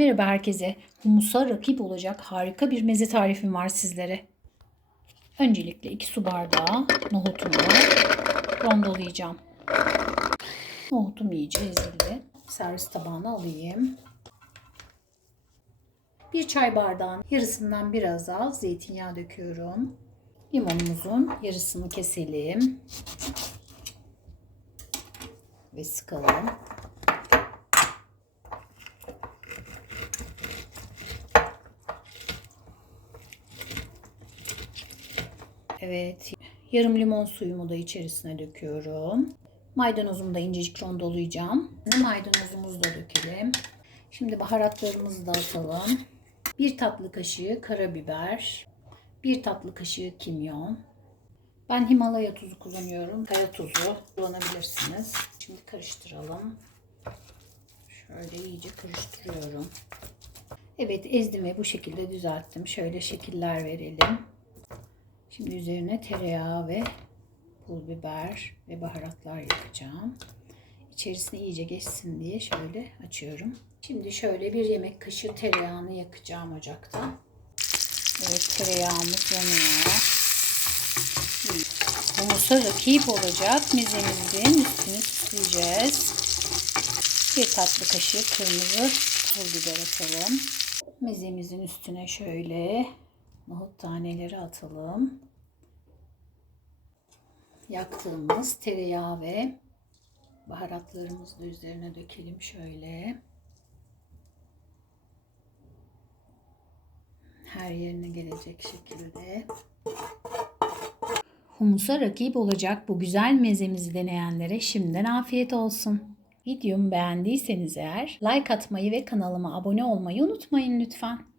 Merhaba herkese. Humusa rakip olacak harika bir meze tarifim var sizlere. Öncelikle 2 su bardağı nohutumu rondolayacağım. Nohutum iyice ezildi. Servis tabağına alayım. Bir çay bardağın yarısından biraz az zeytinyağı döküyorum. Limonumuzun yarısını keselim. Ve sıkalım. Evet. Yarım limon suyumu da içerisine döküyorum. Maydanozumu da incecik rondolayacağım. Maydanozumuzu da dökelim. Şimdi baharatlarımızı da atalım. Bir tatlı kaşığı karabiber. Bir tatlı kaşığı kimyon. Ben Himalaya tuzu kullanıyorum. Kaya tuzu kullanabilirsiniz. Şimdi karıştıralım. Şöyle iyice karıştırıyorum. Evet ezdim ve bu şekilde düzelttim. Şöyle şekiller verelim. Şimdi üzerine tereyağı ve pul biber ve baharatlar yakacağım. İçerisine iyice geçsin diye şöyle açıyorum. Şimdi şöyle bir yemek kaşığı tereyağını yakacağım ocakta. Evet tereyağımız yanıyor. Humusa rakip olacak mezemizin üstünü süsleyeceğiz. Bir tatlı kaşığı kırmızı pul biber atalım. Mezemizin üstüne şöyle nohut taneleri atalım. Yaktığımız tereyağı ve baharatlarımızı da üzerine dökelim şöyle. Her yerine gelecek şekilde. Humusa rakip olacak bu güzel mezemizi deneyenlere şimdiden afiyet olsun. Videomu beğendiyseniz eğer like atmayı ve kanalıma abone olmayı unutmayın lütfen.